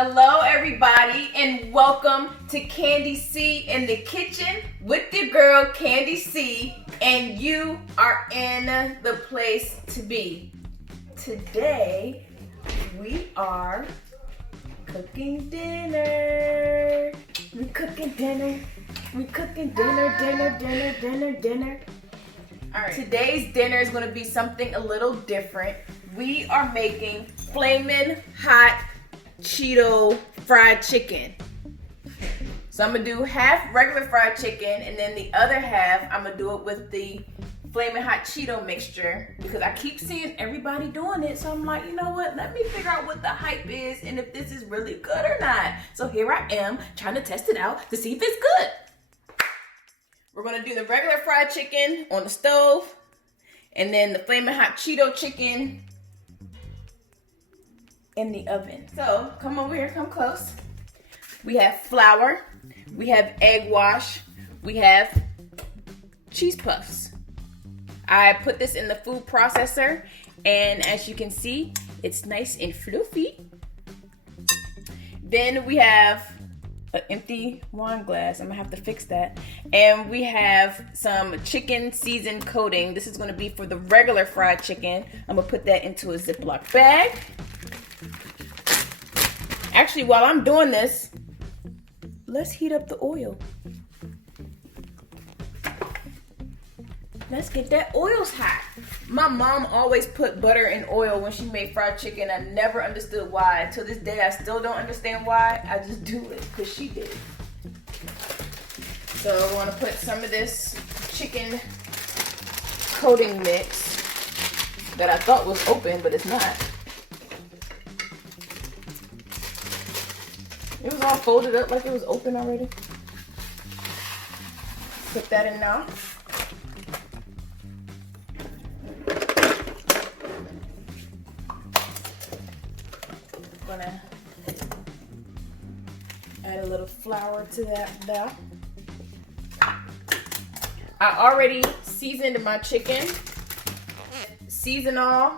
Hello everybody and welcome to CandyC in the kitchen with your girl CandyC, and you are in the place to be. Today we are cooking dinner. We cooking dinner. Dinner. All right. Today's dinner is going to be something a little different. We are making Flamin' Hot Cheeto fried chicken. So I'm gonna do half regular fried chicken, and then the other half I'm gonna do it with the Flamin' Hot Cheeto mixture because I keep seeing everybody doing it. So I'm like, you know what? Let me figure out what the hype is and if this is really good or not. So here I am trying to test it out to see if it's good. We're gonna do the regular fried chicken on the stove, and then the Flamin' Hot Cheeto chicken in the oven. So come over here, come close. We have flour, we have egg wash, we have cheese puffs. I put this in the food processor, and as you can see, it's nice and fluffy. Then we have an empty wine glass. I'm gonna have to fix that. And we have some chicken seasoned coating. This is gonna be for the regular fried chicken. I'm gonna put that into a Ziploc bag. Actually, while I'm doing this, let's heat up the oil. Let's get that oils hot. My mom always put butter in oil when she made fried chicken. I never understood why. Till this day, I still don't understand why. I just do it because she did. So I want to put some of this chicken coating mix that I thought was open, but it's not. It was all folded up like it was open already. Put that in now. Gonna add a little flour to that now. I already seasoned my chicken. Seasonal,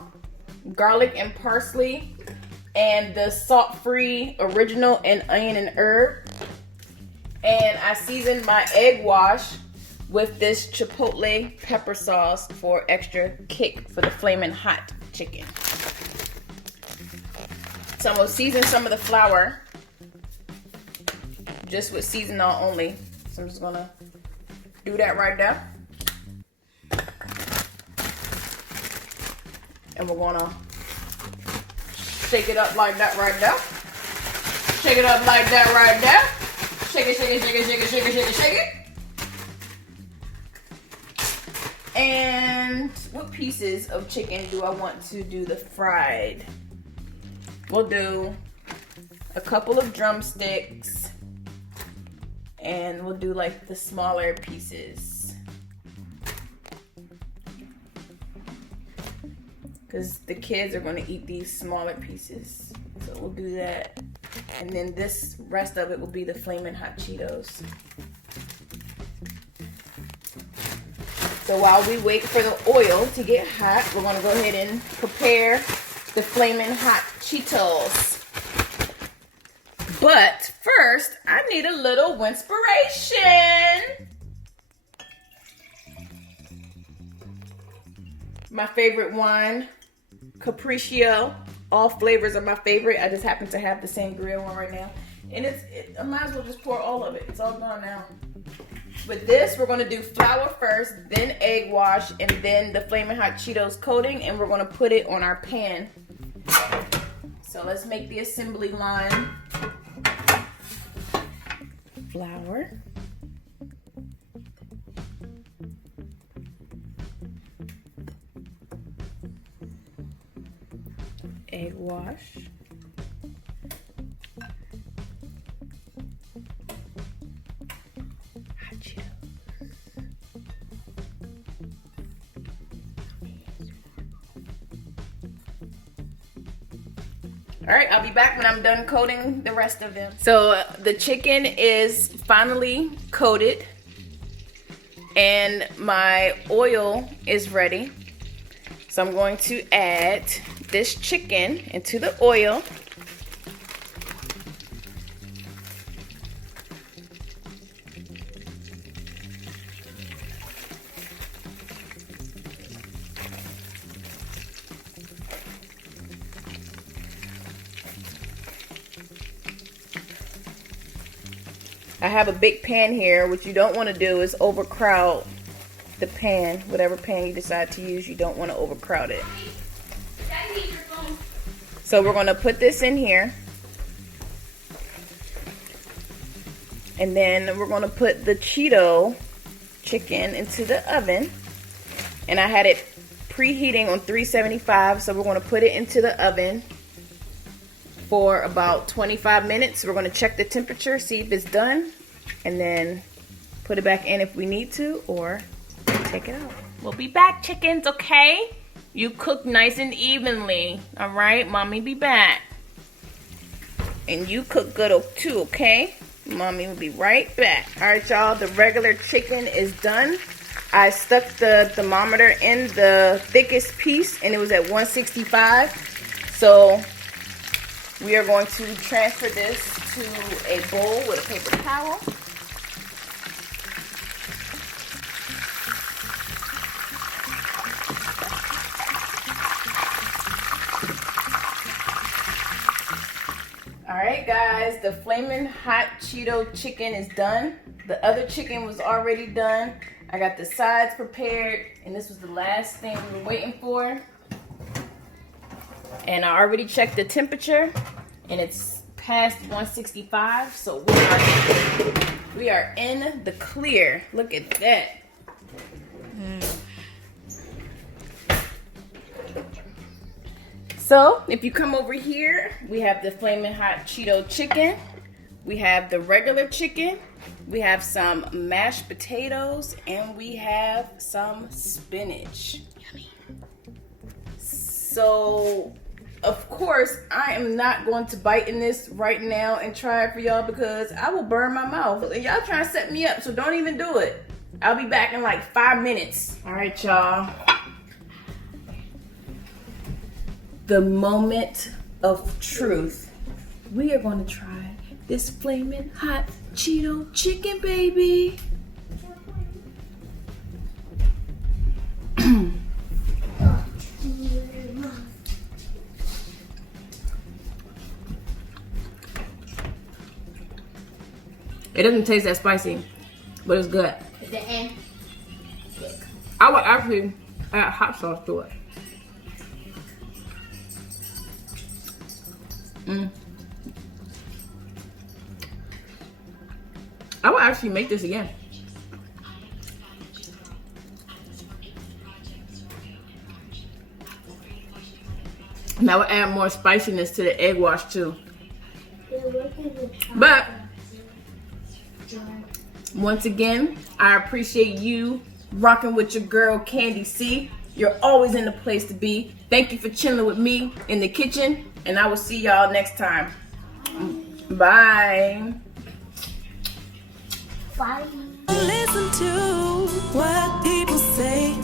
garlic and parsley, and the salt-free original and onion and herb. And I seasoned my egg wash with this chipotle pepper sauce for extra kick for the Flamin' Hot chicken. So I'm gonna season some of the flour just with seasonal only. So I'm just gonna do that right now. And we're gonna shake it up like that right now. Shake it up like that right now. Shake it, shake it, shake it, shake it, shake it, shake it, shake it. And what pieces of chicken do I want to do the fried? We'll do a couple of drumsticks, and we'll do like the smaller pieces, because the kids are going to eat these smaller pieces. So we'll do that. And then this rest of it will be the Flamin' Hot Cheetos. So while we wait for the oil to get hot, we're going to go ahead and prepare the Flamin' Hot Cheetos. But first, I need a little inspiration. My favorite wine, Capriccio. All flavors are my favorite. I just happen to have the sangria one right now. And I might as well just pour all of it. It's all gone now. With this, we're going to do flour first, then egg wash, and then the Flamin' Hot Cheetos coating, and we're going to put it on our pan. So let's make the assembly line. Flour. Egg wash. Hot Cheetos. All right, I'll be back when I'm done coating the rest of them. So the chicken is finally coated, and my oil is ready. So I'm going to add this chicken into the oil. I have a big pan here. What you don't want to do is overcrowd the pan. Whatever pan you decide to use, you don't want to overcrowd it. So we're going to put this in here. And then we're going to put the Cheeto chicken into the oven. And I had it preheating on 375, so we're going to put it into the oven for about 25 minutes. We're going to check the temperature, see if it's done, and then put it back in if we need to, or take it out. We'll be back, chickens, okay? You cook nice and evenly, all right? Mommy be back. And you cook good too, okay? Mommy will be right back. All right, y'all, the regular chicken is done. I stuck the thermometer in the thickest piece, and it was at 165. So we are going to transfer this to a bowl with a paper towel. Alright guys, the Flamin' Hot Cheeto chicken is done. The other chicken was already done. I got the sides prepared, and this was the last thing we were waiting for. And I already checked the temperature, and it's past 165, so we are in the clear. Look at that. So, if you come over here, we have the Flamin' Hot Cheeto chicken. We have the regular chicken. We have some mashed potatoes, and we have some spinach. Yummy. So, of course, I am not going to bite in this right now and try it for y'all because I will burn my mouth. And y'all trying to set me up, so don't even do it. I'll be back in like 5 minutes. All right, y'all. The moment of truth. We are going to try this Flamin' Hot Cheeto chicken, baby. It doesn't taste that spicy, but it's good. At the end. I would actually add hot sauce to it. I will actually make this again. And I will add more spiciness to the egg wash too. But once again, I appreciate you rocking with your girl CandyC. You're always in the place to be. Thank you for chilling with me in the kitchen, and I will see y'all next time. Bye. Bye. Listen to what people say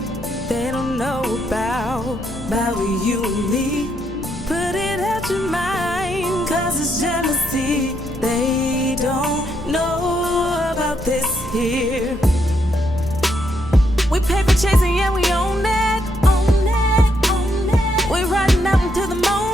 they don't know about you and me. Put it out your mind, cause it's jealousy. They don't know about this here. We pay for chasing, yeah, we own that. We're riding out into the moment.